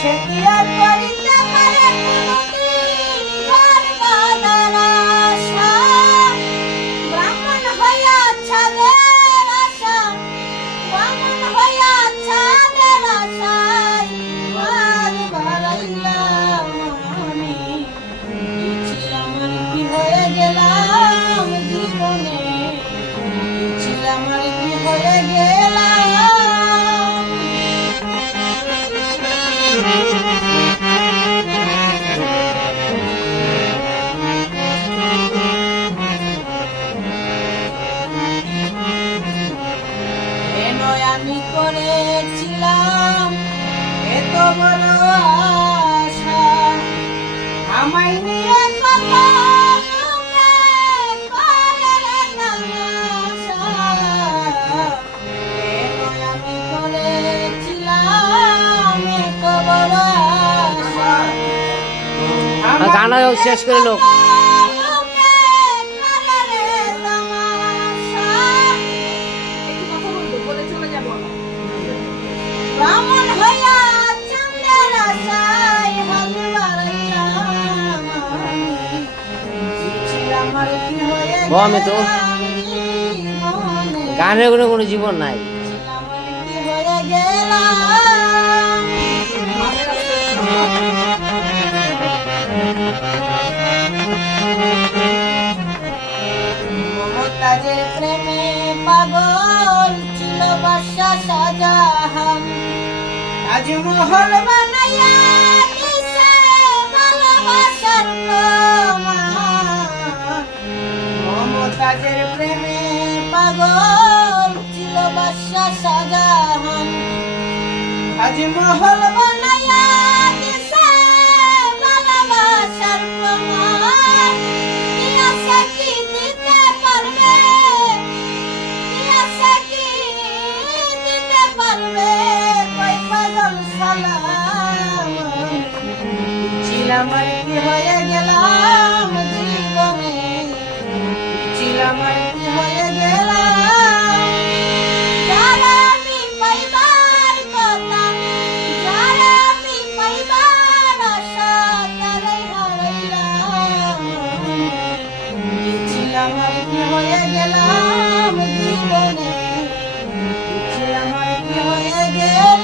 সে কি আর করিতে পারে কোনদিন ঘর বাঁধার আশা? ব্রাহ্মণ হইয়া ছাদের আশা, ব্রাহ্মণ হইয়া ছাদের আশায় ঘর বাড়াইলাম আমি। কি ছিলাম আর কি হয়ে গেলাম জীবনে, কি ছিলাম আর কি হয়ে গেলাম। আমি করেছিলাম এত বড় আশা, আমায় নিয়ে কত লোকে করে তামাশা। আমি করেছিলাম এত বড় আশা, গানা শেষ করে লোক ব্রাহ্মণ হইয়া চাঁদের আশায় হাল বাড়াইলাম আমি। ছিলাম আর কি হয়ে আমি তো গানের কোনো জীবন নাই। ছিলাম আর কি হয়ে গেলাম। মমতাজের প্রেমে পাগল ছিল বাদশা শাহজাহান, তাজমহল বানাইয়া দিছে ভালোবাসার প্রমাণ। মমতাজের প্রেমে পাগল ছিল বাদশা শাহজাহান, তাজমহল বানাইয়া দিছে ভালোবাসার প্রমাণ। কি আছে কি দিতে পারবে, কি আছে কি দিতে পারবে কই পাগল সালাম। ছিলাম আর কি হয়ে গেলাম জীবনে, ছিলাম আর কি হয়ে গেলাম। যারা আমি পাইবার কথা, যারা আমি পাইবার আশা, তারাই হারাইলাম। ছিলাম আর কি হয়ে গেলাম জীবনে, ছিলাম আর কি হয়ে গেলাম।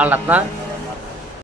আল্লাহ